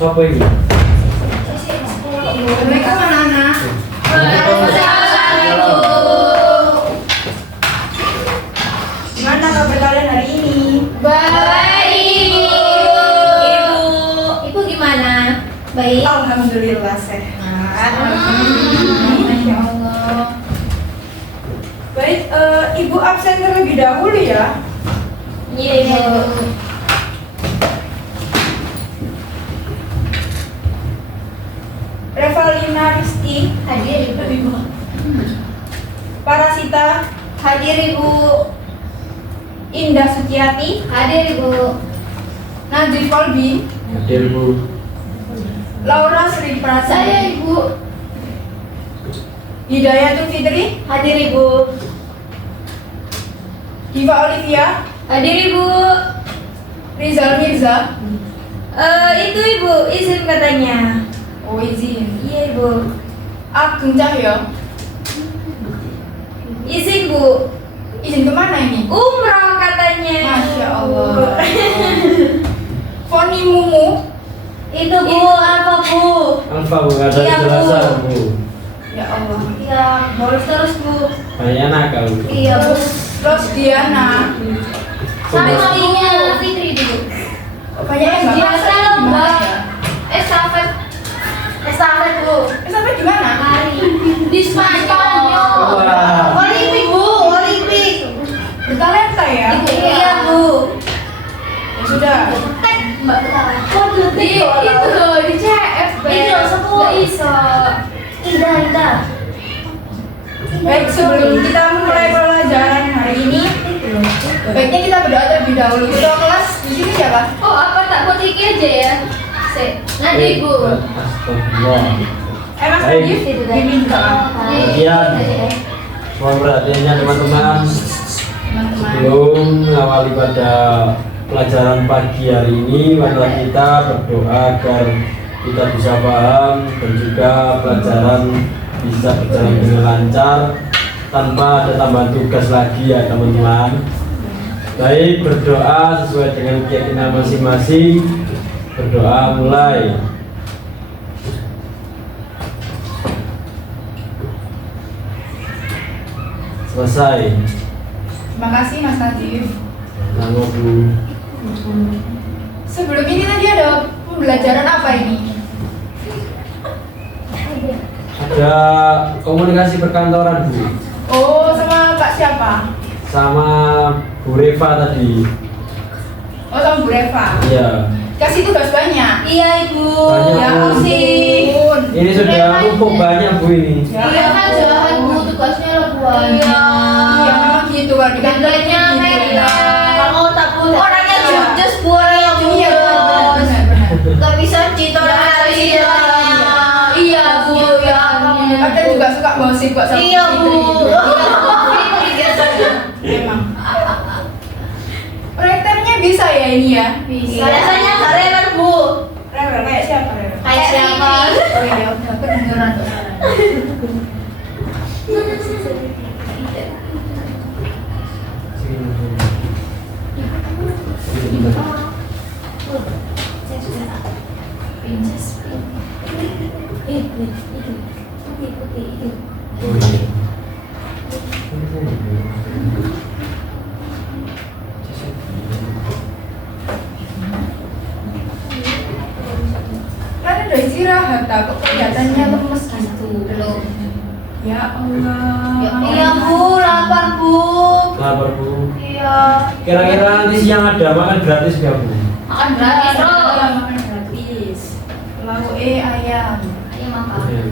Siapa ini? Mereka mana anak? Waalaikumsalam, Ibu. Gimana kabar kalian hari ini? Baik, Ibu gimana? Baik. Alhamdulillah sehat. Masya Allah. Baik, Ibu absen terlebih dahulu ya. Iya, Ibu. Revalina Rizky, Hadir, Ibu. Parasita, Hadir, Ibu. Indah Suciati, Hadir, Ibu. Najri Kolbi, Hadir Bu. Laura Sri Prasa, Saya, Ibu. Hidayatul Fitri, Hadir, Ibu. Diva Olivia, Hadir, Ibu. Rizal Mirza. Itu Ibu, izin katanya. Oh izin. Iya, Ibu. Agung Cahyo, Izin, Bu. izin kemana ini? Umroh katanya. Masya Allah. Foni Mumu, Itu, Bu, apa, Bu? Alfa Bu, ada Iya, Bu. jelasan Bu. ya Allah. Iya, bolos terus, Bu. Banyak nakal Bu. Iya, Bu. Rosdiana, Sama kalinya Fitri dulu. banyak yang nggak Biasa masak, lomba. gimana ya? Estafet. Estafet, Bu. Sampai di mana? Mari. Di Spanyol. Wah. Olimpik, Bu. Olimpik. Bertalenta ya? Iya, Bu. Ya sudah. Tek, Mbak Betara. Waduh, di itu di CF. Itu sepuluh iso. Indah. Baik, sebelum kita memulai pelajaran hari ini, baiknya kita berdoa terlebih dahulu. Ketua kelas di sini siapa? Oh, apa tak potiki aja ya? Nanti, Bu. Astagfirullah. Mas Baik. Najib, diminta. Kemudian, mohon perhatiannya teman-teman. Teman-teman. Sebelum mengawali pada pelajaran pagi hari ini, marilah kita berdoa agar kita bisa paham dan juga pelajaran bisa berjalan dengan lancar tanpa ada tambahan tugas lagi ya teman-teman. Baik, berdoa sesuai dengan keyakinan masing-masing. Berdoa mulai. Selesai. Terima kasih Mas Najib. Nama Bu. Sebelum ini tadi ada pembelajaran apa ini? Ada komunikasi perkantoran Bu. Oh, sama Pak siapa? Sama Bu Reva tadi. Oh, sama Bu Reva. Iya. Kasih tugas banyak. Iya, Ibu. Banyak, Ya Bu. ampun. Ini sudah numpuk banyak Bu ini. Ya Iya kan ampun. jahat, Bu, tugasnya lo buat. Iya, memang gitu kan. Gandanya mereka. Kamu tak pun orangnya judes, Bu, orangnya Iya, judes. benar. Gak bisa cita Iya. Iya, Bu, ya. Kadang juga suka gosip kok sama Iya, Bu. Fitri. Fitri biasanya. Memang. Proyektornya bisa ya ini ya? Bisa. Biasanya gak rewel, Bu. Rewel kayak siapa Rewel? Kayak siapa? Oh iya, udah kedengeran. Oh iya. Kan udah istirahat tak kok kelihatannya lemes gitu. Belum. Ya Allah. Iya, Bu, lapar, Bu. Lapar Bu. Iya. Kira-kira nanti siang ada makan gratis nggak Bu? Makan gratis, Bro. Makan gratis. Lauk ayam. Ayo makan. Iya.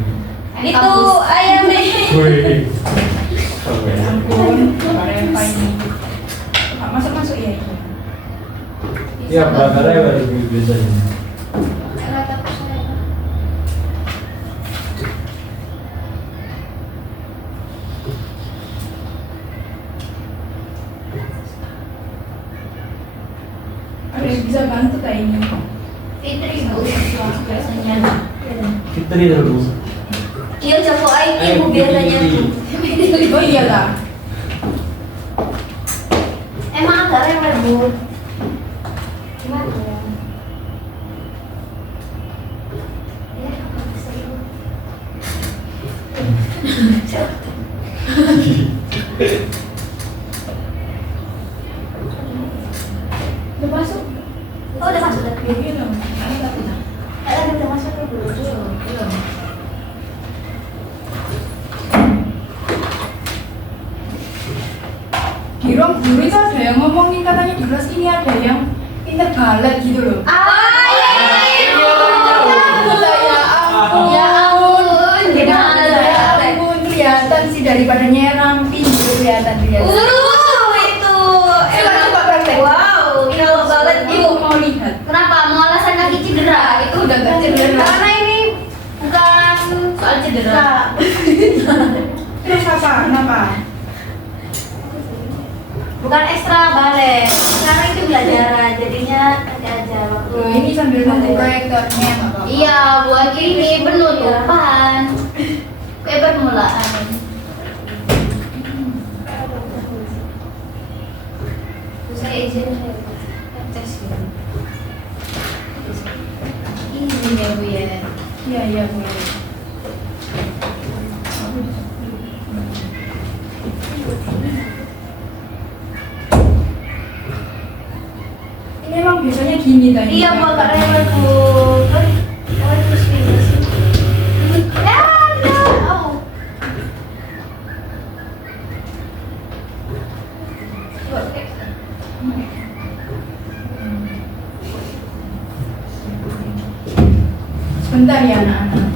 Itu ayam nih. Wih. Sampai. Ya ampun, Pak Reva ini. Nggak masuk-masuk ya ini. Iya, bakarnya baru Bu biasanya. Ada yang bisa bantu kayak ini. Fitri, Bu. Biasanya. Fitri dulu. Iya, Joko Aiki, Bu, biasanya. Oh iyalah. Emang agak rewel, Bu. Gimana ya? Udah masuk? Oh, udah masuk udah. Belum. Lagi udah masuk tuh belum? Belum. Di ruang guru itu ada yang ngomongin katanya di kelas ini ada yang pinter balet gitu loh. Iya. Ya ampun, gimana ya ampun, kelihatan sih daripada nyerang pinggir kelihatan. Itu. Coba praktek. Wow, kalau banget Ibu mau lihat. Kenapa? Mau alasan kaki cedera? Itu udah gak cedera. Karena ini bukan soal cedera. Terus apa? Kenapa? Bukan ekstra balet. Karena itu belajaran, jadinya nanti aja waktu. Loh, ini sambil nunggu proyektornya nggak apa-apa. Iya, buat ini penutupan. Kayak permulaan. Saya izin tes gitu. Ini ya Bu ya. Iya, iya boleh. Ini emang biasanya gini tadi. Iya Bu, agak rewel Bu. Oh, terus ini sih. Ya, oh. Sebentar ya anak-anak.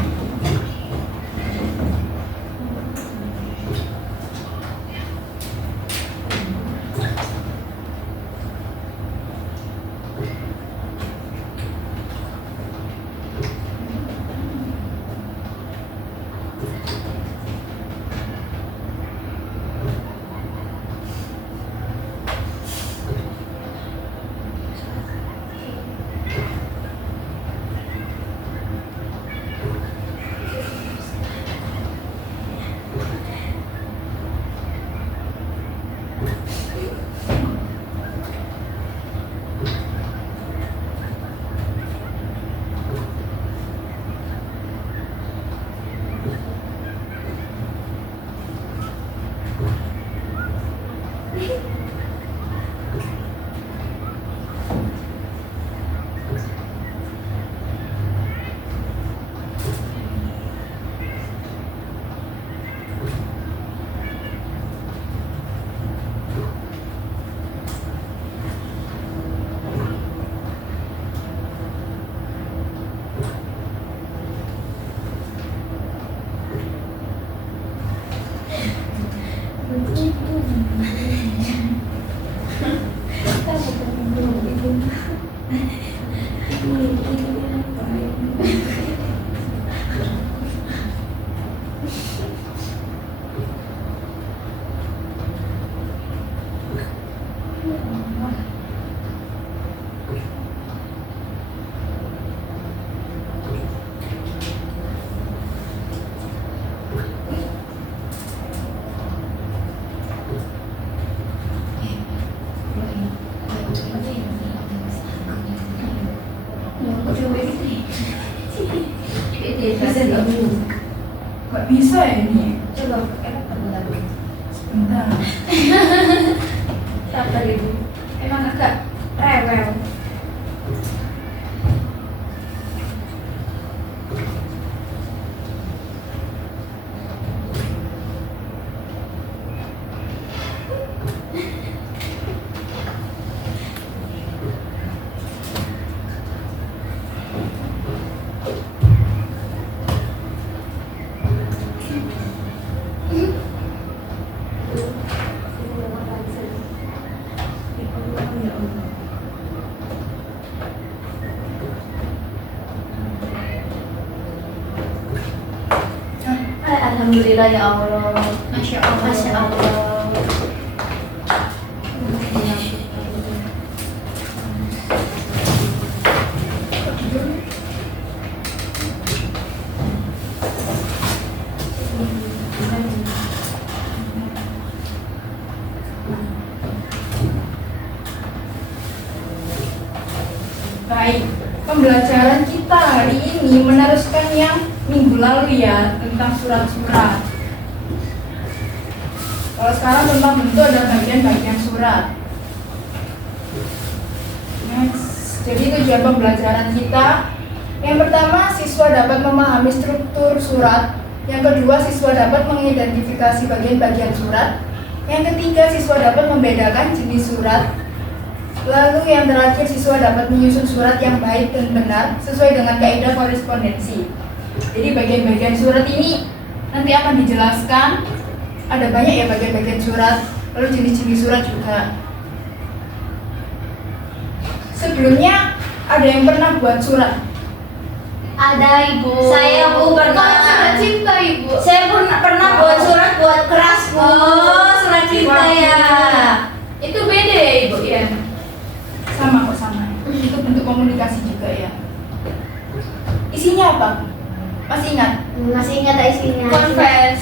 Kok bisa ya ini? Coba bentar. Sebentar. Sabar Ibu. Emang agak rewel. Alhamdulillah ya Allah. Masya Allah. Masya Allah. Baik, pembelajaran kita hari ini meneruskan yang minggu lalu ya tentang surat-surat. Kalau sekarang tentang bentuk dan bagian-bagian surat. Next. Jadi tujuan pembelajaran kita, yang pertama siswa dapat memahami struktur surat, yang kedua siswa dapat mengidentifikasi bagian-bagian surat, yang ketiga siswa dapat membedakan jenis surat, lalu yang terakhir siswa dapat menyusun surat yang baik dan benar sesuai dengan kaidah korespondensi. Jadi bagian-bagian surat ini nanti akan dijelaskan, ada banyak ya bagian-bagian surat, lalu jenis-jenis surat juga. Sebelumnya ada yang pernah buat surat? Ada ibu. Saya bu pernah. Surat cinta ibu. Saya pernah buat surat buat keras bu. Oh, surat cinta ya. Itu beda ya ibu ya. Sama kok sama. Itu bentuk komunikasi juga ya. Isinya apa? Masih ingat? Masih ingat tak isinya? Confess.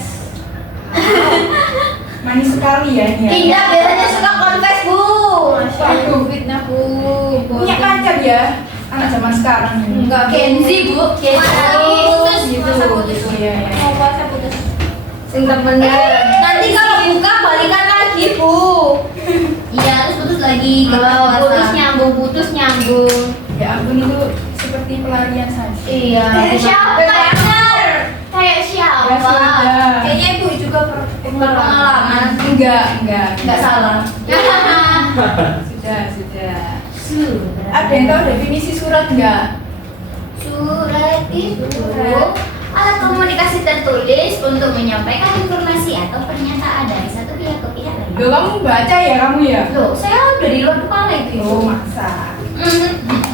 Manis sekali ya ini ya. Tidak, biasanya suka confess bu. Waduh. Fitnah bu. Punya pacar ya? Anak zaman sekarang ini. Enggak Kenzi bu. Putus, Gitu. masa putus. Iya, iya. Mau puasa putus. Sinta bener. Nanti kalau buka balikan lagi bu. Iya terus putus lagi. Putus nyambung. Ya ampun, itu seperti pelarian saja. Iya. Siapa? Kayak siapa? Ya sudah. Kayaknya ibu juga berpengalaman. Enggak salah. Sudah. Ada yang tahu definisi surat enggak? Surat itu alat komunikasi tertulis untuk menyampaikan informasi atau pernyataan dari satu pihak ke pihak lain. Loh, kamu baca ya kamu ya? Loh, saya udah di luar kepala itu. Oh, masa.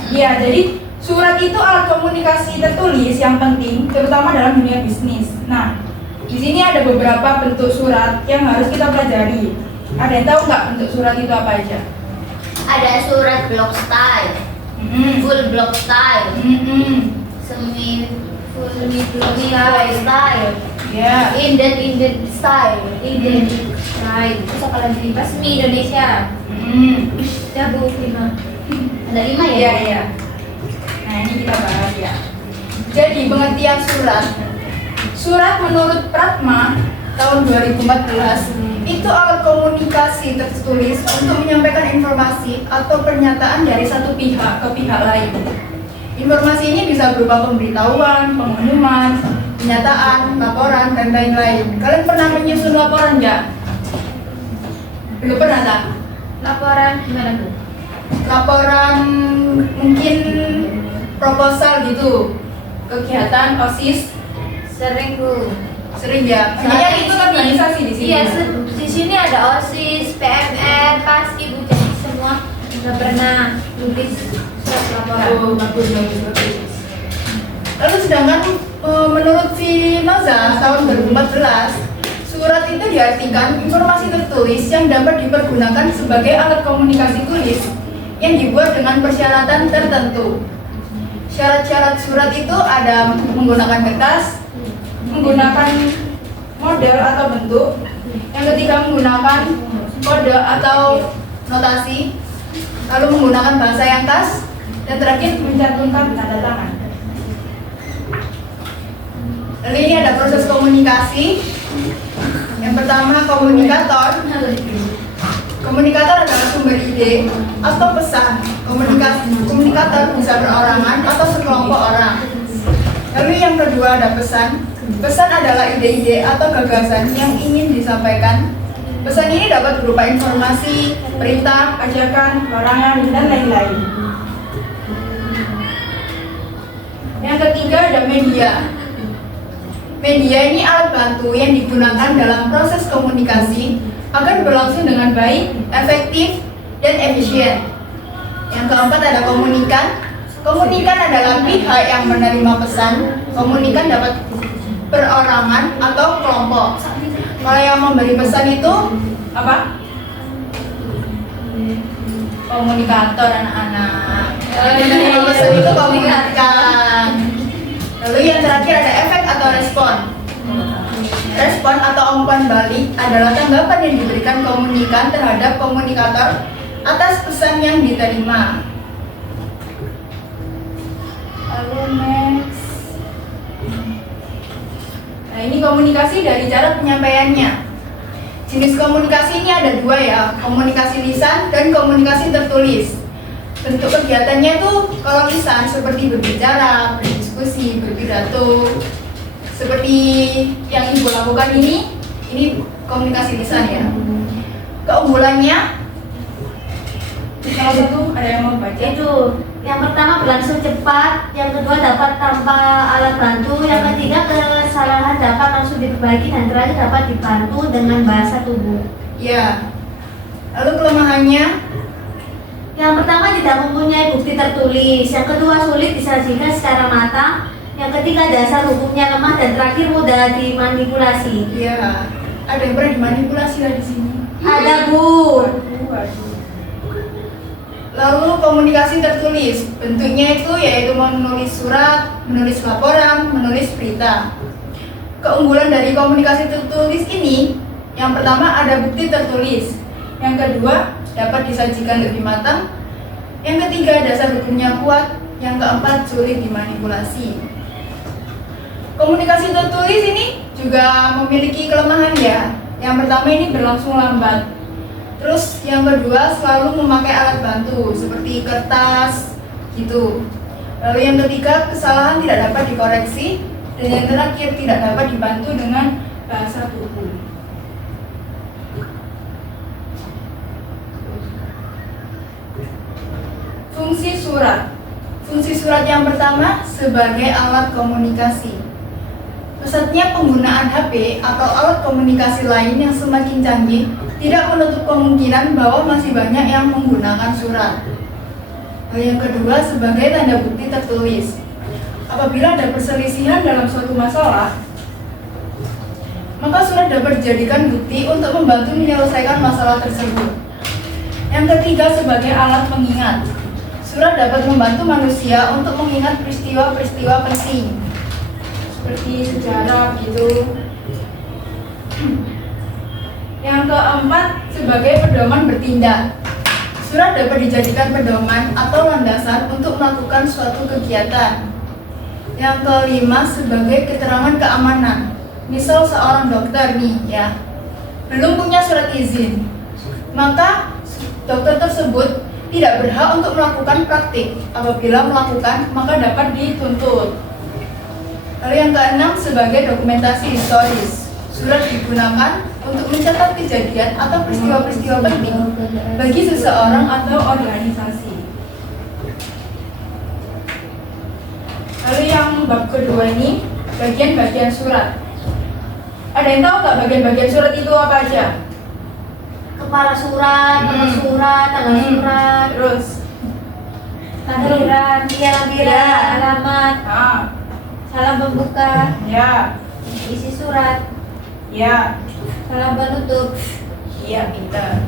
Iya, jadi surat itu alat komunikasi tertulis yang penting, terutama dalam dunia bisnis. Nah, di sini ada beberapa bentuk surat yang harus kita pelajari. Ada yang tahu nggak bentuk surat itu apa aja? Ada surat block style, full block style, semi full block style, Ya. indent style, Right. Terus apa lagi? Resmi Indonesia. Ya bu, 5. ada 5 ya? Iya. Nah, ini kita bahas ya. Jadi pengertian surat. Surat menurut Pratma tahun 2014 itu alat komunikasi tertulis untuk menyampaikan informasi atau pernyataan dari satu pihak ke pihak lain. Informasi ini bisa berupa pemberitahuan, pengumuman, pernyataan, laporan, dan lain-lain. Kalian pernah menyusun laporan nggak? Belum pernah tak? Laporan gimana bu? Laporan mungkin proposal gitu, kegiatan OSIS Sering bu. sering ya. Kayaknya itu organisasi di sini. Iya, di sini ada OSIS, PMR, PASKI bu. Jadi semua udah pernah tulis surat laporan. Oh, bagus. Lalu sedangkan menurut Vinoza tahun 2014, surat itu diartikan informasi tertulis yang dapat dipergunakan sebagai alat komunikasi tulis yang dibuat dengan persyaratan tertentu. Syarat-syarat surat itu ada menggunakan kertas, menggunakan model atau bentuk, yang ketiga menggunakan kode atau notasi, lalu menggunakan bahasa yang khas, dan terakhir mencantumkan tanda tangan. Lalu ini ada proses komunikasi. Yang pertama komunikator. Komunikator adalah sumber ide atau pesan. Komunikator bisa berorangan atau sekelompok orang. Lalu yang kedua ada pesan. Pesan adalah ide-ide atau gagasan yang ingin disampaikan. Pesan ini dapat berupa informasi, perintah, ajakan, larangan, dan lain-lain. Yang ketiga ada media. Media ini alat bantu yang digunakan dalam proses komunikasi agar berlangsung dengan baik, efektif, dan efisien. Yang keempat ada komunikan. Komunikan adalah pihak yang menerima pesan. Komunikan dapat perorangan atau kelompok. Kalau yang memberi pesan itu apa? Komunikator anak-anak. Yang menerima pesan itu komunikan. Lalu yang terakhir ada efek atau respon. Respon atau umpan balik adalah tanggapan yang diberikan komunikan terhadap komunikator atas pesan yang diterima. Lalu next. Nah, ini komunikasi dari cara penyampaiannya. Jenis komunikasi ini ada dua ya, komunikasi lisan dan komunikasi tertulis. Bentuk kegiatannya itu kalau lisan seperti berbicara, berdiskusi, berpidato. Seperti yang Ibu lakukan ini komunikasi lisan ya. Keunggulannya, salah satu ada yang mau baca? Itu yang pertama berlangsung cepat, yang kedua dapat tanpa alat bantu, yang ketiga kesalahan dapat langsung diperbaiki, dan terakhir dapat dibantu dengan bahasa tubuh. Ya. Lalu kelemahannya? Yang pertama tidak mempunyai bukti tertulis, yang kedua sulit disajikan secara matang, yang ketiga dasar hukumnya lemah, dan terakhir mudah dimanipulasi. Ya. Ada yang pernah dimanipulasi lah di sini? Ada, Bu. Waduh. Lalu komunikasi tertulis, bentuknya itu yaitu menulis surat, menulis laporan, menulis berita. Keunggulan dari komunikasi tertulis ini, yang pertama ada bukti tertulis, yang kedua dapat disajikan lebih matang, yang ketiga dasar hukumnya kuat, yang keempat sulit dimanipulasi. Komunikasi tertulis ini juga memiliki kelemahan ya. Yang pertama ini berlangsung lambat. Terus yang kedua selalu memakai alat bantu seperti kertas gitu. Lalu yang ketiga kesalahan tidak dapat dikoreksi, dan yang terakhir tidak dapat dibantu dengan bahasa tubuh. Fungsi surat. Fungsi surat yang pertama sebagai alat komunikasi. Pesatnya penggunaan HP atau alat komunikasi lain yang semakin canggih tidak menutup kemungkinan bahwa masih banyak yang menggunakan surat. Lalu yang kedua sebagai tanda bukti tertulis. Apabila ada perselisihan dalam suatu masalah, maka surat dapat dijadikan bukti untuk membantu menyelesaikan masalah tersebut. Yang ketiga sebagai alat pengingat. Surat dapat membantu manusia untuk mengingat peristiwa-peristiwa penting seperti sejarah gitu. Yang keempat sebagai pedoman bertindak. Surat dapat dijadikan pedoman atau landasan untuk melakukan suatu kegiatan. Yang kelima sebagai keterangan keamanan. Misal seorang dokter nih ya, belum punya surat izin, maka dokter tersebut tidak berhak untuk melakukan praktik. Apabila melakukan, maka dapat dituntut. Lalu yang keenam sebagai dokumentasi historis. Surat digunakan untuk mencatat kejadian atau peristiwa-peristiwa penting bagi seseorang atau organisasi. Lalu yang bab kedua ini bagian-bagian surat. Ada yang tahu nggak bagian-bagian surat itu apa aja? Kepala surat, tengah surat, tengah surat, Terus lampiran, lampiran, alamat, salam pembuka, ya, isi surat, ya, salam penutup. iya pintar.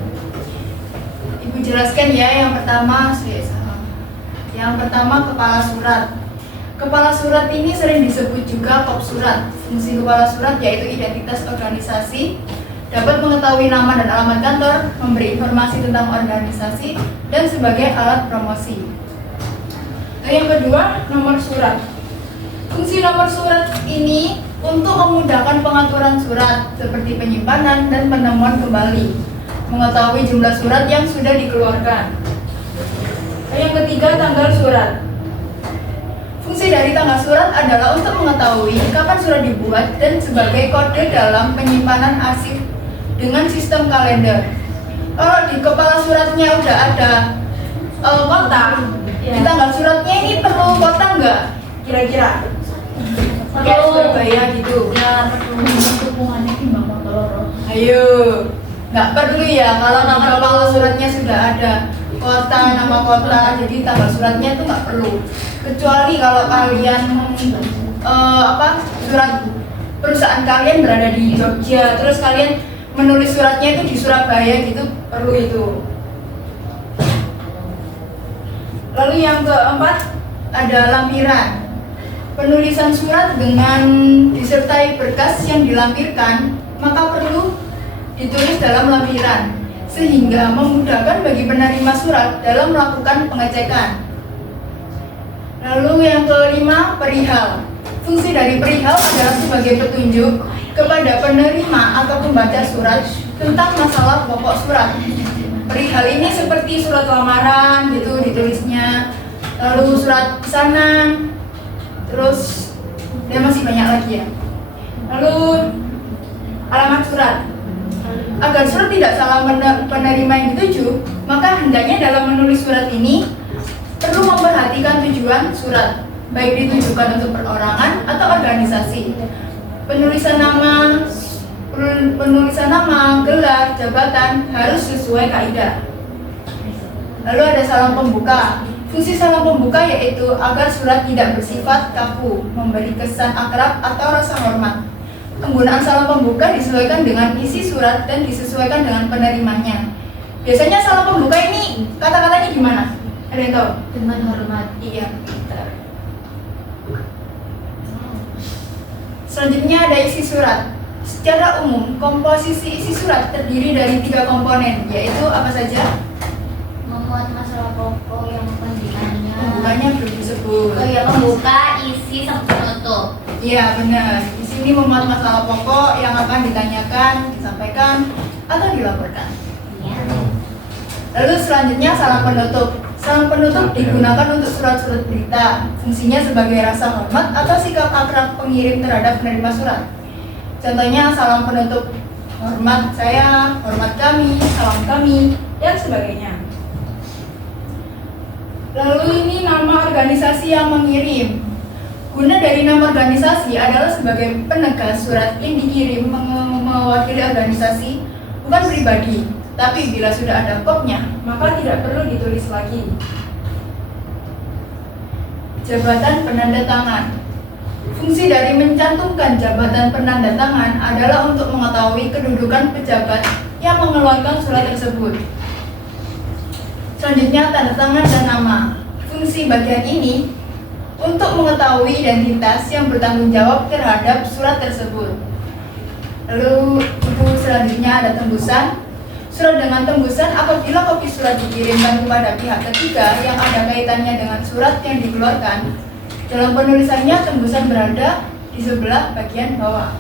Ibu jelaskan ya yang pertama Yang pertama kepala surat. Kepala surat ini sering disebut juga kop surat. Fungsi kepala surat yaitu identitas organisasi, dapat mengetahui nama dan alamat kantor, memberi informasi tentang organisasi, dan sebagai alat promosi. Dan yang kedua, nomor surat. Fungsi nomor surat ini untuk memudahkan pengaturan surat seperti penyimpanan dan penemuan kembali, mengetahui jumlah surat yang sudah dikeluarkan. Dan yang ketiga, tanggal surat. Fungsi dari tanggal surat adalah untuk mengetahui kapan surat dibuat dan sebagai kode dalam penyimpanan arsip dengan sistem kalender. Kalau di kepala suratnya udah ada kota, di tanggal suratnya ini perlu kota nggak? Kira-kira? Kayak Surabaya gitu. Ya, hubungannya timbang motor. Ayo, nggak perlu ya kalau nama kepala suratnya sudah ada kota, nama kota, jadi tanggal suratnya itu nggak perlu. Kecuali kalau kalian surat perusahaan kalian berada di Jogja, terus kalian menulis suratnya itu di Surabaya gitu, perlu itu. Lalu yang keempat ada lampiran. Penulisan surat dengan disertai berkas yang dilampirkan, maka perlu ditulis dalam lampiran, sehingga memudahkan bagi penerima surat dalam melakukan pengecekan. Lalu yang kelima, perihal. Fungsi dari perihal adalah sebagai petunjuk kepada penerima atau pembaca surat tentang masalah pokok surat. Perihal ini seperti surat lamaran gitu ditulisnya, lalu surat pesanan, terus dan masih banyak lagi ya. Lalu alamat surat. Agar surat tidak salah penerima yang dituju, maka hendaknya dalam menulis surat ini perlu memperhatikan tujuan surat, baik ditujukan untuk perorangan atau organisasi. Penulisan nama, gelar, jabatan harus sesuai kaidah. Lalu ada salam pembuka. Fungsi salam pembuka yaitu agar surat tidak bersifat kaku, memberi kesan akrab atau rasa hormat. Penggunaan salam pembuka disesuaikan dengan isi surat dan disesuaikan dengan penerimanya. Biasanya salam pembuka ini kata-katanya gimana? Ada yang tahu? Dengan hormat. Iya, pintar. Selanjutnya ada isi surat. Secara umum, komposisi isi surat terdiri dari 3 komponen, yaitu apa saja? Memuat masalah pokok yang akan ditanya. Pembukanya belum disebut. Oh ya, pembuka, isi, sampai penutup. Iya, benar. Di sini memuat masalah pokok yang akan ditanyakan, disampaikan, atau dilaporkan. Iya. Lalu selanjutnya salam penutup. Salam penutup digunakan untuk surat-surat berita. Fungsinya sebagai rasa hormat atau sikap akrab pengirim terhadap penerima surat. Contohnya salam penutup, hormat saya, hormat kami, salam kami, dan sebagainya. Lalu ini nama organisasi yang mengirim. Guna dari nama organisasi adalah sebagai penegas surat yang dikirim mewakili organisasi, bukan pribadi. Tapi bila sudah ada kopnya, maka tidak perlu ditulis lagi. Jabatan penanda tangan. Fungsi dari mencantumkan jabatan penanda tangan adalah untuk mengetahui kedudukan pejabat yang mengeluarkan surat tersebut. Selanjutnya tanda tangan dan nama. Fungsi bagian ini untuk mengetahui identitas yang bertanggung jawab terhadap surat tersebut. Lalu selanjutnya ada tembusan. Surat dengan tembusan apabila kopi surat dikirimkan kepada pihak ketiga yang ada kaitannya dengan surat yang dikeluarkan. Dalam penulisannya tembusan berada di sebelah bagian bawah.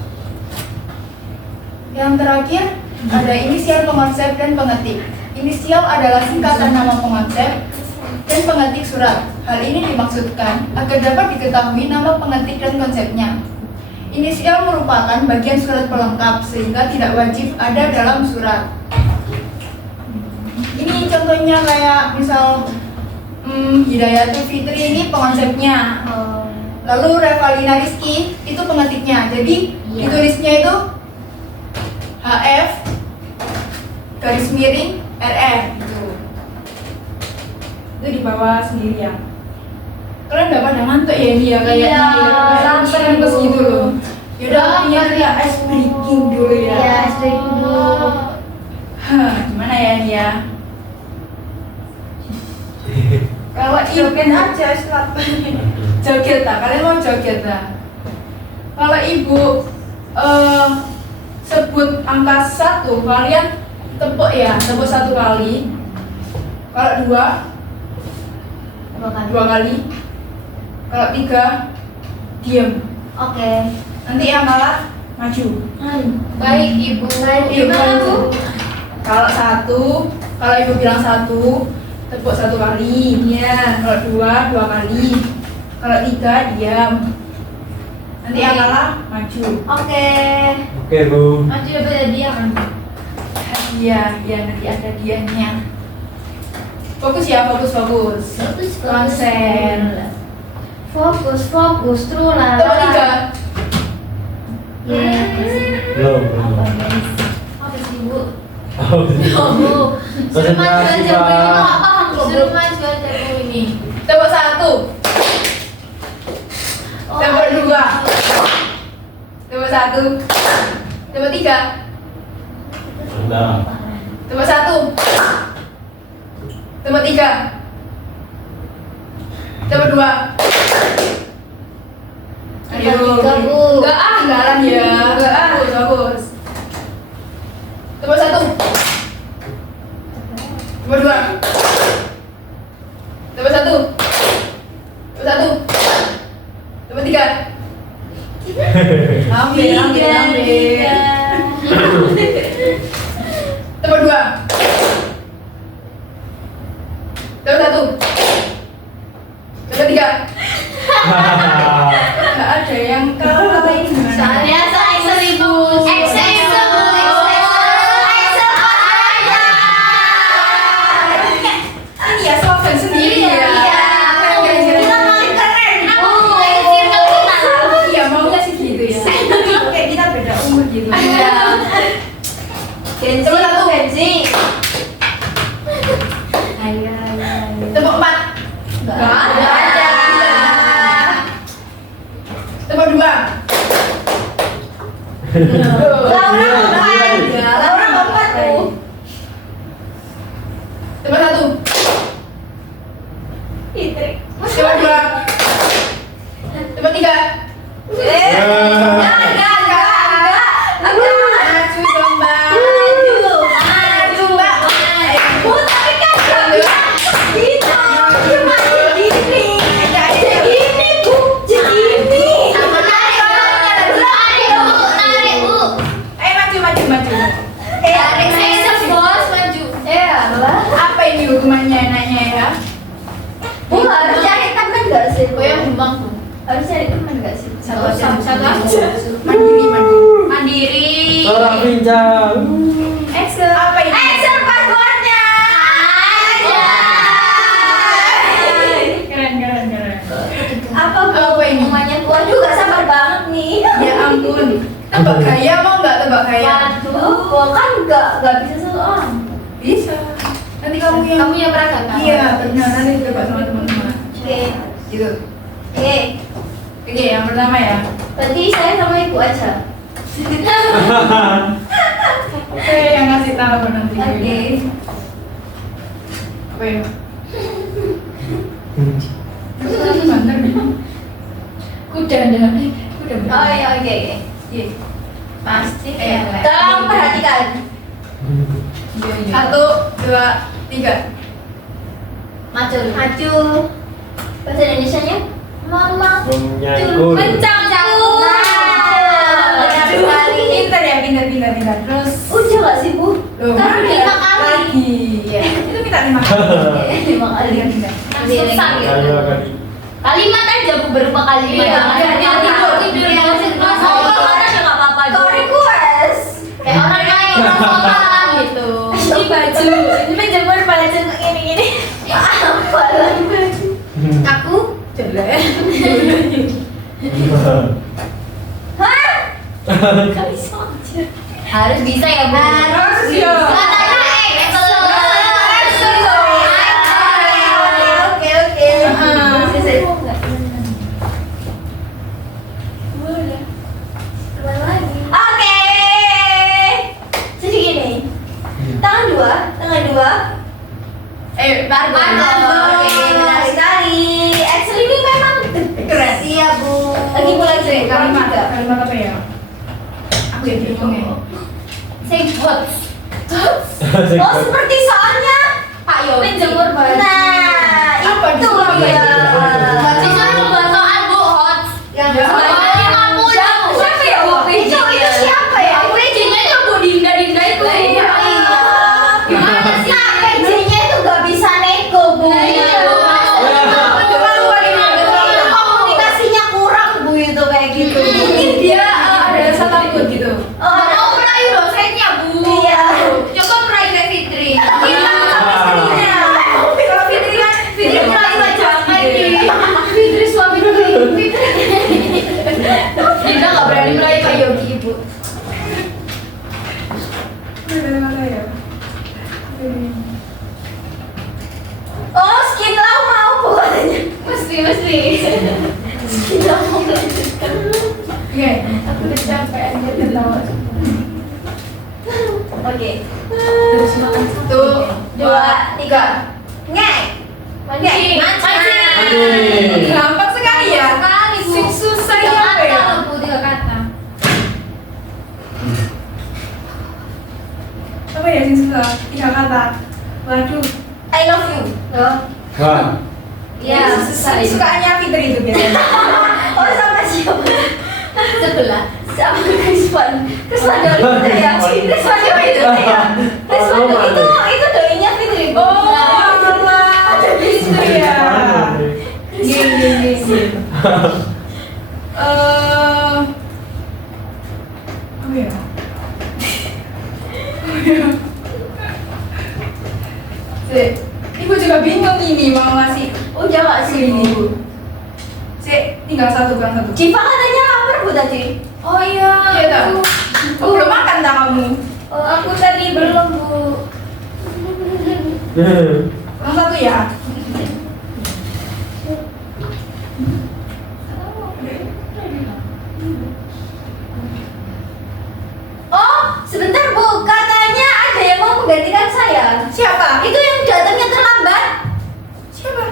Yang terakhir ada inisial pengonsep dan pengetik. Inisial adalah singkatan nama pengonsep dan pengetik surat. Hal ini dimaksudkan agar dapat diketahui nama pengetik dan konsepnya. Inisial merupakan bagian surat pelengkap sehingga tidak wajib ada dalam surat. Ini contohnya kayak misal Hidayatul Fitri ini pengonsepnya. Lalu Revalina Rizky itu pengetiknya. Jadi ditulisnya itu HF garis miring RR gitu. Itu di bawah sendiri ya. Kalian udah pada ngantuk ya ini ya kayaknya sampai terus gitu loh. Yaudah ya ice breaking dulu ya. Ya, ice breaking dulu. Gimana ya ini ya? Kalau joget aja joget tak? Kalian mau joget tak? Kalau ibu sebut angka 1, kalian tepuk ya, tepuk 1 kali. Kalau 2 kali. Kalau 3 diam. Oke. Nanti yang kalah maju. Baik ibu. Ibu maju. Kalau 1, kalau ibu bilang 1, tepuk 1 kali. Iya. Kalau 2 kali. Kalau 3 diam. Nanti yang kalah maju. Oke. Oke, Bu. Maju dapat hadiah kan? Hadiah, ya nanti ada hadiahnya. Fokus ya, fokus. Konsen. Fokus, trula. Tepuk 3. Ya. Belum. Apa sih, Bu? Oh, Suruh maju aja, Bu. Pak. Paham, suruh maju aja, Bu, ini. Tepuk 1. Tepuk 2. Tepuk 1. Tepuk 3. Nah. Tepuk 1. Tepuk 3. Tepuk 2. Ayo. Enggak ya. Bagus. Tepuk 1. Tepuk 2. Tepuk 1. Tepuk 1. Tepuk 3. Ambil. 2. Coba 1. Coba 3. Nggak ada yang kalah ini gimana? Biasa Excel ibu. Excel. Ini ya slogan sendiri ya. Kita paling keren. Iya maunya sih gitu ya. Kayak kita beda umur gitu. Genzi, Coba 1. Genzi. Tepuk 4. Nggak ada. Tepuk 2. Laura keempat. Laura keempat tuh. Tepuk 1. Fitri. Tepuk 2. Tepuk 3. Enggak. Aku Maju dong, Mbak. maju, Mbak. Tapi kan nggak bisa gitu. Cuma segini. Segini, Bu. Segini. Tarik, Bu. Ayo maju. Tarik saya bos maju. Apa ini hukumannya nanya ya? Bu harus cari temen nggak sih? Bu? yang bumbang, Bu. Harus cari temen nggak sih? Satu aja. aja. Mandiri. Mandiri. Seorang pincang. Excel. Apa ini? Excel passwordnya. Keren. Apa Bu? Apa ini? Namanya waduh nggak sabar banget nih. Ya ampun. Tebak gaya mau nggak tebak gaya? Waduh, kan nggak bisa seorang. Bisa. Nanti kamu yang Kamu yang peragakan. Iya, benar. Nanti tebak sama teman-teman. Oke. Gitu. Oke. Oke, yang pertama ya. Berarti saya sama ibu aja. Oke, yang ngasih tahu nanti. Oke. Apa ya? Banter nih. Kuda ada. Oh iya, oke. Iya. Pasti Tolong perhatikan. 1, 2, 3. Maju. Bahasa Indonesianya? Mama. Menyangkut. Mencangkul. Benar sekali. Pintar. Terus Udah nggak sih Bu? Loh, Kan mana? 5 kali. lagi. Ya. Itu minta 5 kali. 5 kali. Pintar. susah gitu. Ayo kali. Kalimat aja Bu, berupa kalimat. Iya, Jangan tidur. tidur yang masih kelas. Oh, orang nggak apa-apa. Kau request. Kayak orang lain orang sekolah gitu. Ini baju. Ini menjemur baju ini. Apa lagi? Aku jelek. Hah? Gak bisa aja. Harus bisa ya Bu. Harus ya. Katanya Excel. Oke. Selesai. Boleh. Kemana lagi? Oke. Jadi gini. Tangan dua. Margo. Oke, benar sekali. Excel ini memang Keren. Iya Bu. Lagi mulai sih. Kalimat apa ya? Aku yang bingung ya. Say what? Oh seperti soalnya Pak Yogi. menjemur baju. Nah, Apa itu itu? dia. Disuruh buat soal Bu hot. Yang Ya, soalnya kamu siapa ya Bu? Itu siapa ya? PJ-nya itu Bu Dinda itu. Iya. Gimana sih? Nah, PJ-nya itu gak bisa nego Bu. Iya, Bu. Itu komunikasinya kurang Bu itu kayak gitu. Mungkin dia ada rasa takut gitu. Mau merayu dosennya Bu. Iya. Coba merayu Kak Fitri. Kita istrinya. Kalau Fitri kan Fitri mulai baca Fitri suami Fitri. Dinda nggak berani merayu Kak Yogi Ibu. Oh, skin lau mau pokoknya. Mesti. Skin lau mau. Oke, aku udah capek aja ketawa. Oke. Terus makan 1, 2, 3. Ngek. Mancing. Mancing. Gampang sekali ya. Sekali Bu. Sing susah Tiga ya apa ya? kata loh, Bu, 3 kata. Apa ya sing susah? 3 kata. Waduh. I love you. Loh. Wah. Iya. Sukanya Fitri itu biasanya. Oh sama siapa? Sebelah. Sama Krisman. Krisman dari itu ya. Krisman dari itu ya. Krisman dari Apa ya? Sik, Ibu juga bingung ini mau ngasih. Oh jangan sih Ini, Bu. Ibu. Sik, tinggal satu, kurang satu. Cipa katanya lapar Bu tadi. Oh iya. Iya dah. Bu. Oh, belum makan tak kamu? Oh, aku tadi belum Bu. Kurang satu ya. Oh sebentar Bu, katanya ada yang mau menggantikan saya. Siapa? Itu yang datangnya terlambat. Siapa?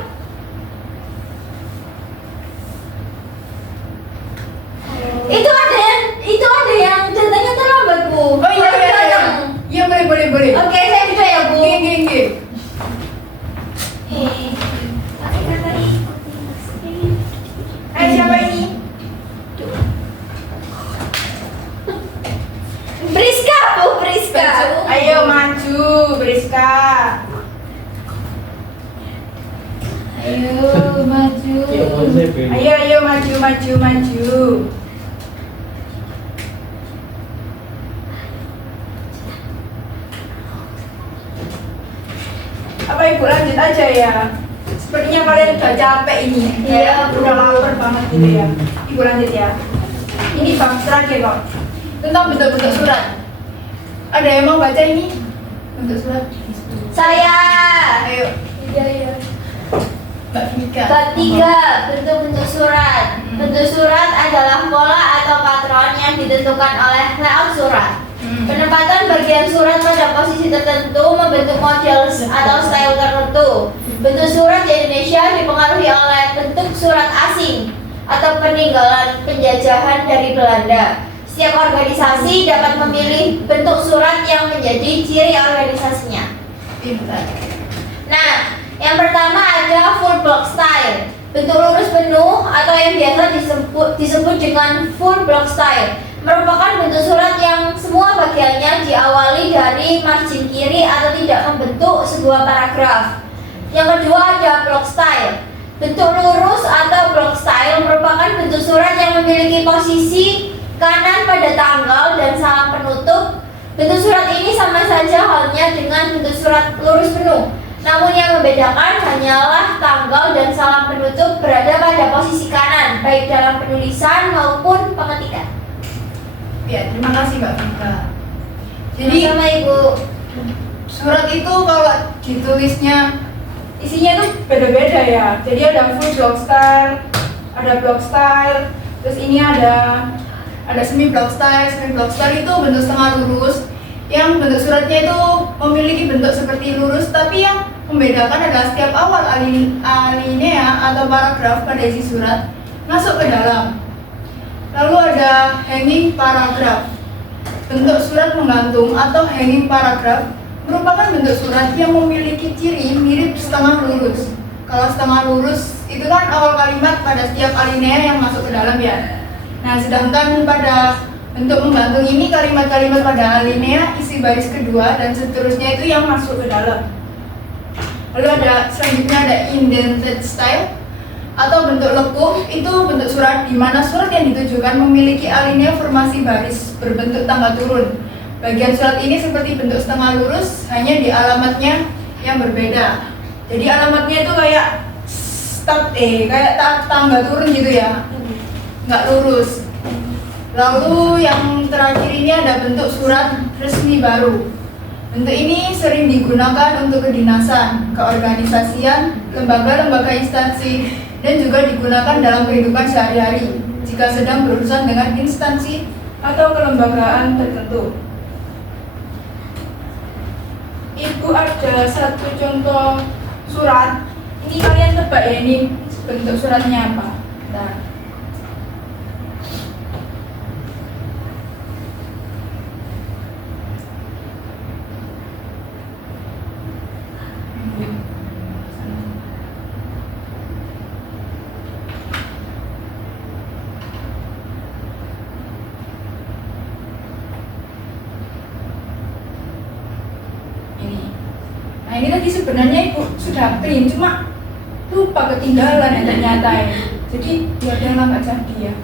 Itu ada yang datangnya terlambat Bu. Oh iya Baru iya iya. datang. Iya boleh. Oke saya sudah ya Bu. Gini. Pakai kata ikut. Siapa ini? Priska Bu, Priska. Ayo maju, Priska. Ayo maju. Ayo maju. Apa Ibu lanjut aja ya? Sepertinya kalian udah capek ini. Iya, Kayak udah lapar banget gitu ya. Ibu lanjut ya. Ini bab terakhir kok. Tentang bentuk-bentuk surat. Ada yang mau baca ini? Bentuk surat. Saya. Ayo, Iya. Mbak Vika. Bab 3, bentuk-bentuk surat. Bentuk surat adalah pola atau patron yang ditentukan oleh layout surat. Penempatan bagian surat pada posisi tertentu membentuk model atau style tertentu. Bentuk surat di Indonesia dipengaruhi oleh bentuk surat asing atau peninggalan penjajahan dari Belanda. Setiap organisasi dapat memilih bentuk surat yang menjadi ciri organisasinya. Pintar. Nah, yang pertama ada full block style. Bentuk lurus penuh atau yang biasa disebut dengan full block style merupakan bentuk surat yang semua bagiannya diawali dari margin kiri atau tidak membentuk sebuah paragraf. Yang kedua ada block style. Bentuk lurus atau block style merupakan bentuk surat yang memiliki posisi kanan pada tanggal dan salam penutup. Bentuk surat ini sama saja halnya dengan bentuk surat lurus penuh. Namun yang membedakan hanyalah tanggal dan salam penutup berada pada posisi kanan, baik dalam penulisan maupun pengetikan. Ya, terima kasih Mbak Vika. Jadi Sama Ibu. surat itu kalau ditulisnya isinya itu beda-beda ya. Jadi ada full block style, ada block style, terus ini ada semi block style. Semi block style itu bentuk setengah lurus, yang bentuk suratnya itu memiliki bentuk seperti lurus, tapi yang membedakan adalah setiap awal alinea atau paragraf pada isi surat masuk ke dalam. Lalu ada hanging paragraph. Bentuk surat menggantung atau hanging paragraph merupakan bentuk surat yang memiliki ciri mirip setengah lurus. Kalau setengah lurus itu kan awal kalimat pada setiap alinea yang masuk ke dalam ya. Nah, sedangkan pada bentuk menggantung ini kalimat-kalimat pada alinea isi baris kedua dan seterusnya itu yang masuk ke dalam. Lalu selanjutnya ada indented style atau bentuk lekuk. Itu bentuk surat di mana surat yang ditujukan memiliki alinea formasi baris berbentuk tangga turun. Bagian surat ini seperti bentuk setengah lurus, hanya di alamatnya yang berbeda. Jadi alamatnya itu kayak kayak tangga turun gitu ya, nggak lurus. Lalu yang terakhir ini ada bentuk surat resmi baru. Bentuk ini sering digunakan untuk kedinasan, keorganisasian, lembaga-lembaga instansi, dan juga digunakan dalam kehidupan sehari-hari jika sedang berurusan dengan instansi atau kelembagaan tertentu. Ibu ada satu contoh surat. Ini kalian tebak ya, ini bentuk suratnya apa? Bentar. Nah ini tadi sebenarnya Ibu sudah print, cuma lupa ketinggalan ya ternyata ya. Jadi ya ada nggak jadi ya.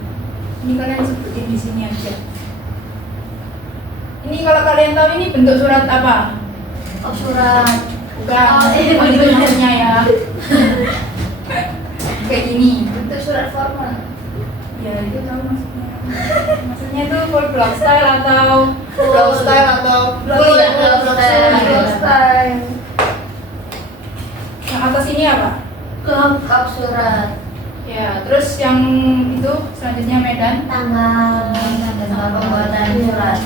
Ini kalian sebutin di sini aja. Ini kalau kalian tahu ini bentuk surat apa? Oh, surat. Bukan, ini bentuk maksudnya ya. Kayak gini. bentuk surat formal. Ya itu tahu maksudnya. Maksudnya itu full block style atau block style atau full ya? Block style. Yang atas ini apa? Lengkap surat. Ya, terus yang itu selanjutnya Medan. Tanggal pembuatan surat.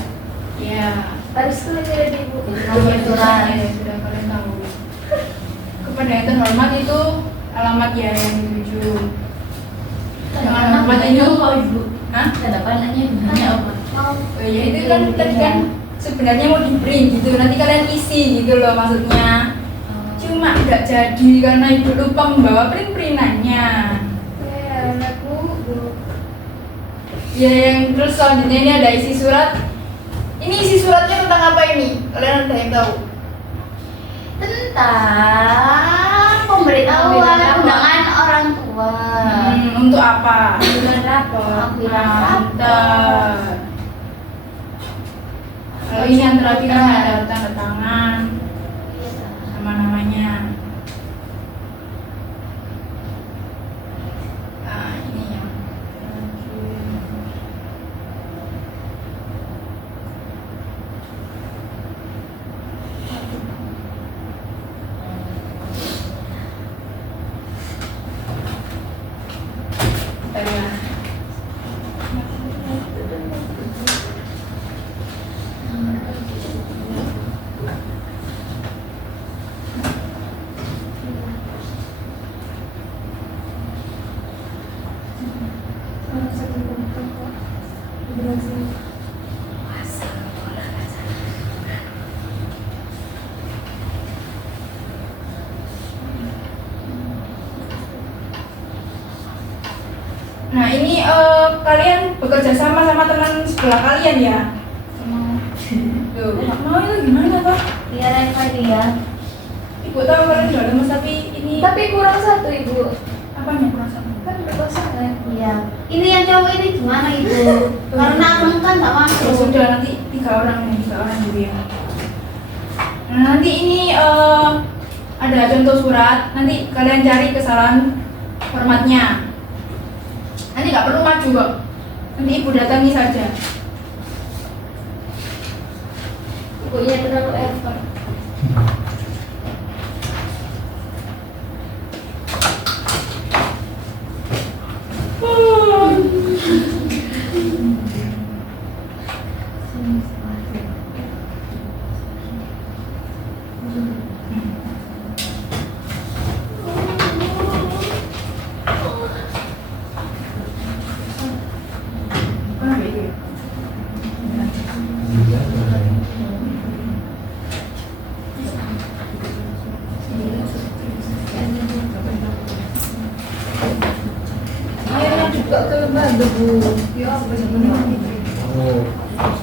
Ya. Harus ada di buku. Nomor Surat. ya, sudah kalian tahu. Kepada yang terhormat itu alamat ya yang dituju. Dengan alamat ini, Ibu. hah? Ada panahnya gimana apa? Oh ya itu kan tadi kan sebenarnya mau di print gitu, nanti kalian isi gitu loh maksudnya. Cuma nggak jadi karena ibu lupa membawa printannya. Ya yang terus selanjutnya ini ada isi surat. Ini isi suratnya tentang apa ini? Kalian ada yang tahu? Tentang pemberitahuan undangan orang tua. Untuk apa? Bulan rapor. Mantap. Kalau ini yang terakhir kan ada tanda tangan sama namanya. Nah ini yang tadi ya. Nah ini kalian bekerja sama teman sebelah kalian ya? Tuh, mau itu gimana Pak? Iya Reva dia. Ibu tahu kalian udah lemes tapi ini Tapi kurang satu ibu. apanya kurang sama? Kan berpasangan. Iya. Ini yang cowok ini gimana ibu? Karena abang kan tak Ya masuk. sudah nanti 3 orang gitu ya. Nah nanti ini ada contoh surat, nanti kalian cari kesalahan formatnya. Nanti nggak perlu maju kok, nanti ibu datangi saja. Ibunya terlalu effort. Akhirnya juga ke lembaga bu. Ya apa sebenarnya? Oh.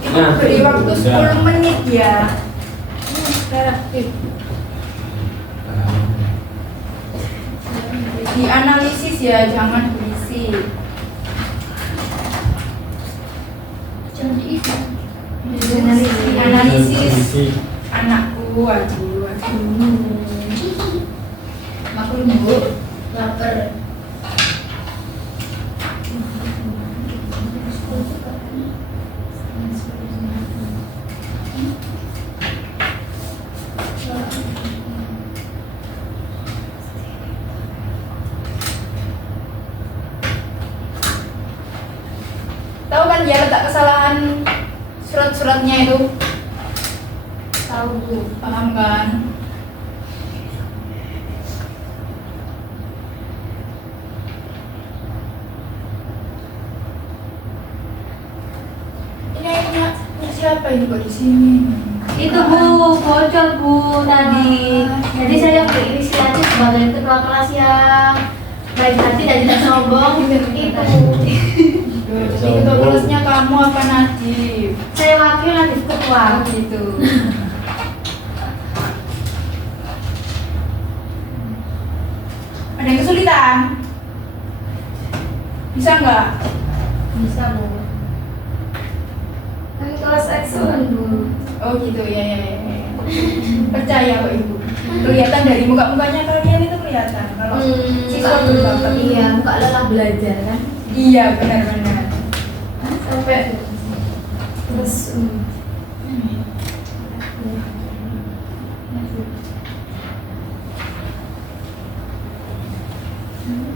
Ini beri waktu 10 menit ya. Dianalisis ya, jangan berisi. Jangan diisi. Dianalisis anakku, aduh. Maklum bu. Lapar. Tahu kan dia letak kesalahan surat-suratnya itu? Tahu bu. Paham kan? Ini punya siapa ini kok di sini? Itu bu, bocor bu tadi. Jadi saya berinisiatif sebagai ketua kelas yang baik hati dan tidak sombong. Itu. Jadi ketua kelasnya kamu apa Najib? Saya wakil Nadif ketua. Gitu. Ada yang kesulitan? Bisa nggak? Bisa Bu. Kan kelas excellent Bu. Oh gitu ya. Percaya kok ibu. Kelihatan dari muka-mukanya kalian itu kelihatan kalau siswa berbakat. Iya, muka lelah belajar kan. Iya benar-benar. Sampai terus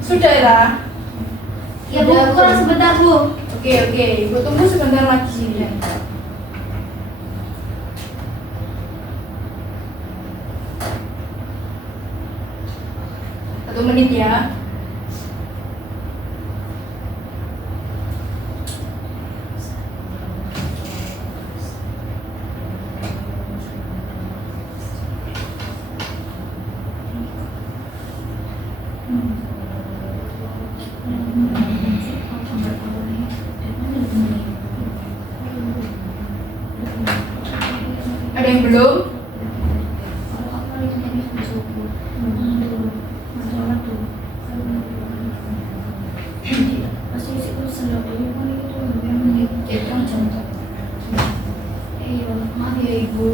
Sudah ya? ya Bu, kurang sebentar Bu. Oke, ibu tunggu sebentar lagi sini. 1 menit ya. Ada yang belum? Maaf ya Ibu.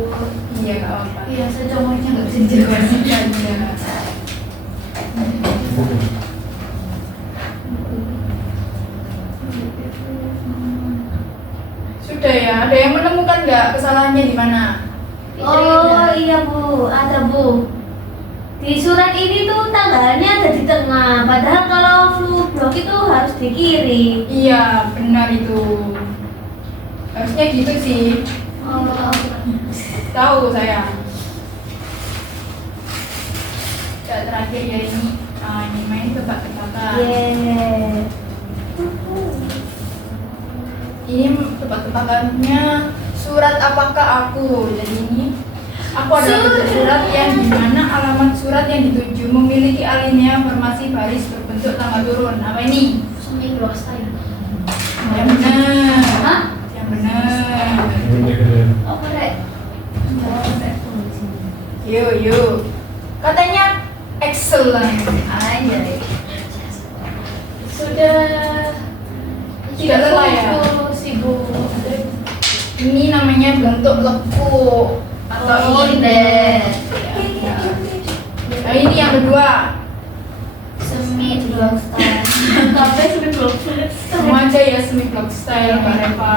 Iya, nggak apa-apa. Iya, saya comornya nggak bisa dijelasin. Sudah ya, ada yang menemukan nggak kesalahannya di mana? Oh iya Bu, ada Bu. Di surat ini tuh tanggalnya ada di tengah, padahal kalau flu blok itu harus di kiri. Iya, benar itu. Harusnya gitu sih. Oh, Tahu saya. Ya, terakhir ya ini. Nah, ini main tebak-tebakan. yeah. Ini tebak-tebakannya surat apakah aku. Jadi ini aku adalah bentuk surat yang dimana alamat surat yang dituju memiliki alinea formasi baris berbentuk tangga turun. Apa ini? Semi blok style. Yang benar. Hah? Yang benar. Apa Rek? Yuk. Katanya excellent. Aja deh. Sudah Tidak lelah ya? Sibuk. Ini namanya bentuk lekuk atau Oh, inden. Ya. Nah, ini yang kedua. Semi blok style. Sampai semi blok style. Sama aja ya semi block style Mbak Reva.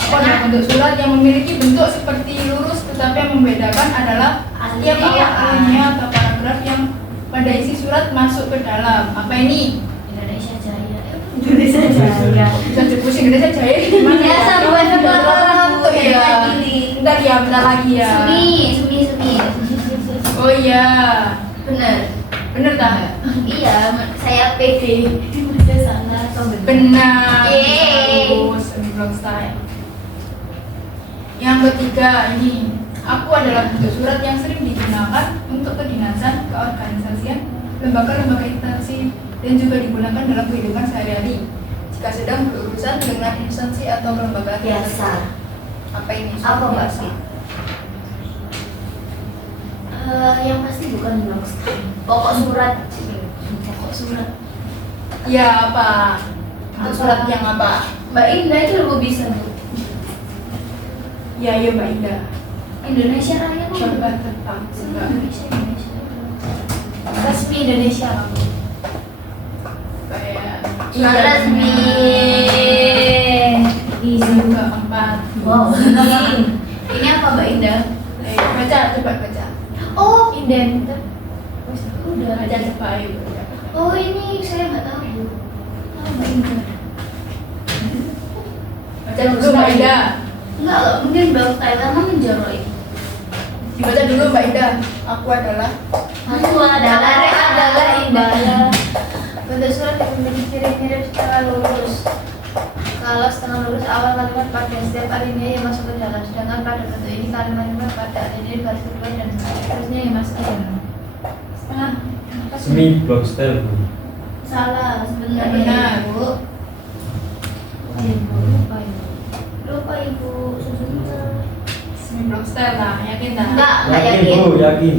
Aku adalah bentuk surat yang memiliki bentuk seperti lurus, tetapi yang membedakan adalah setiap awal alinea atau paragraf yang pada isi surat masuk ke dalam. Apa ini? Indonesia Jaya. Indonesia Jaya. Bisa jepus Indonesia Jaya gimana? Biasa Bu, Untuk ya. Bentar ya, bentar lagi ya. Semi. Oh iya, Bener. bener tak? Iya, saya PD. Udah salah atau bener? Benar. Yeay. Bagus, semi block style. Yang ketiga ini, aku adalah bentuk surat yang sering digunakan untuk kedinasan, keorganisasian, lembaga-lembaga instansi, dan juga digunakan dalam kehidupan sehari-hari jika sedang berurusan dengan instansi atau lembaga Biasa. Apa ini? Apa Mbak? biasa? Yang pasti bukan blok style. Pokok surat. Ya apa? Untuk surat yang apa? Mbak Indah itu lebih bisa Bu. Ya Mbak Indah. Indonesia Raya Bu. Coba tebak. Coba. Indonesia. Resmi Indonesia Bu. Kayak Resmi. yang keempat. Wow. Ini apa Mbak Indah? Baca, coba baca. Oh, inden. Udah. Baca coba ayo. Oh, ini saya nggak tahu Bu. Oh, Mbak Indah. Baca dulu Mbak Indah. Enggak, mungkin blok style karena menjorok ini. Dibaca dulu Mbak Indah. Aku adalah Aku adalah Indah. Bentuk surat yang memiliki ciri mirip secara lurus. Kalau setengah lurus awal kalimat pada setiap alinea yang masuk ke dalam, sedangkan pada bentuk ini kalimatnya pada alinea garis kedua dan seterusnya yang masuk ke dalam. Setengah. Semi block style Bu. Salah sebenarnya Benar. Ibu. Lupa Ibu. Sebentar. semi block style lah, yakin tak? Enggak Yakin yakin. Bu, yakin.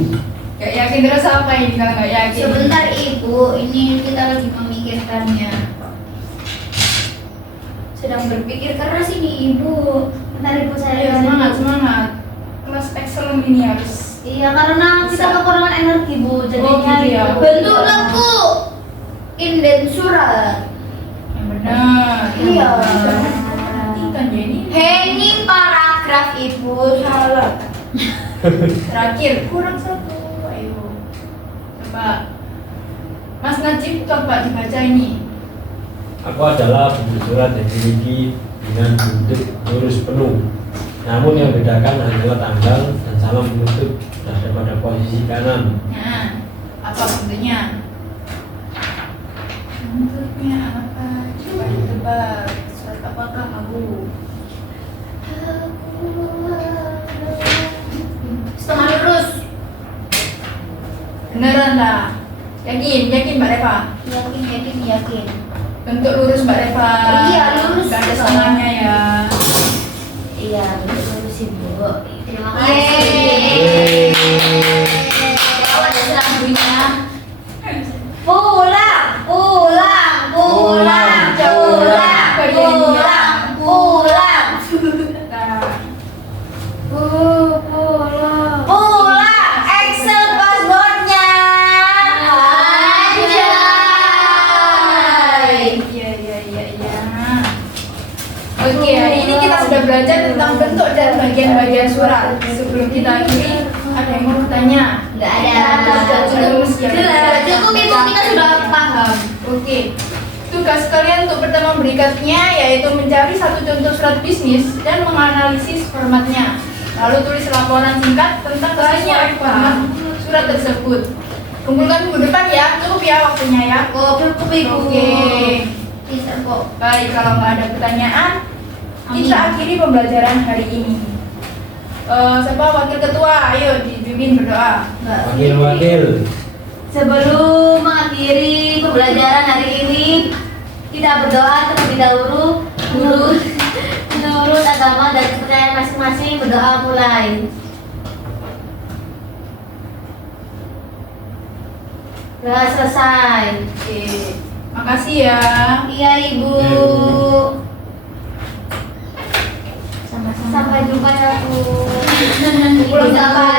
Gak yakin terus apa ini kalau gak yakin? Sebentar Ibu, ini kita lagi memikirkannya. sedang berpikir keras ini Ibu. Bentar Ibu saya. Ayo semangat. Kelas excellent ini harus. Iya, karena kita kekurangan energi Bu, jadinya gitu ya. bentuk lembu inden surat. Yang benar. Iya. Perhatikan ya ini. Hanging paragraf Ibu, salah. Terakhir kurang satu. Ayo. Coba. Mas Najib coba dibaca ini. Aku adalah bentuk surat yang dimiliki dengan bentuk lurus penuh. Namun yang bedakan hanyalah tanggal dan salam penutup berada pada posisi kanan. Nah, apa bentuknya? Bentuknya apa? Coba ditebak. Surat apakah aku? Setengah lurus. Beneran dah. Yakin Mbak Reva? Yakin. Bentuk lurus Mbak Reva. Iya, lurus. Gak ada setengahnya ya. Iya, bentuk lurus Ibu. Terima Yeay. Bawa ada selambunya. Pulang. Pulang. Excel passwordnya. Anjay. Iya. Oke, hari ini kita sudah belajar tentang bentuk dan bagian-bagian surat. Sebelum kita akhiri, ada yang mau bertanya? Nggak ada. Cukup Cukup Ibu, kita sudah paham. Oke. Tugas kalian untuk pertama berikutnya yaitu mencari satu contoh surat bisnis dan menganalisis formatnya. Lalu tulis laporan singkat tentang kesesuaian format surat tersebut. Kumpulkan minggu depan ya, cukup ya waktunya ya. Cukup Ibu. Oke. Bisa kok. Baik, kalau nggak ada pertanyaan, Amin. kita akhiri pembelajaran hari ini. Siapa wakil ketua? Ayo dibimbing berdoa. Wakil. Sebelum mengakhiri pembelajaran hari ini, kita berdoa terlebih dahulu menurut agama dan kepercayaan masing-masing. Berdoa mulai. Udah selesai. Oke, makasih ya. Iya Ibu. Sama-sama. Sampai jumpa ya Bu. Pulang sama.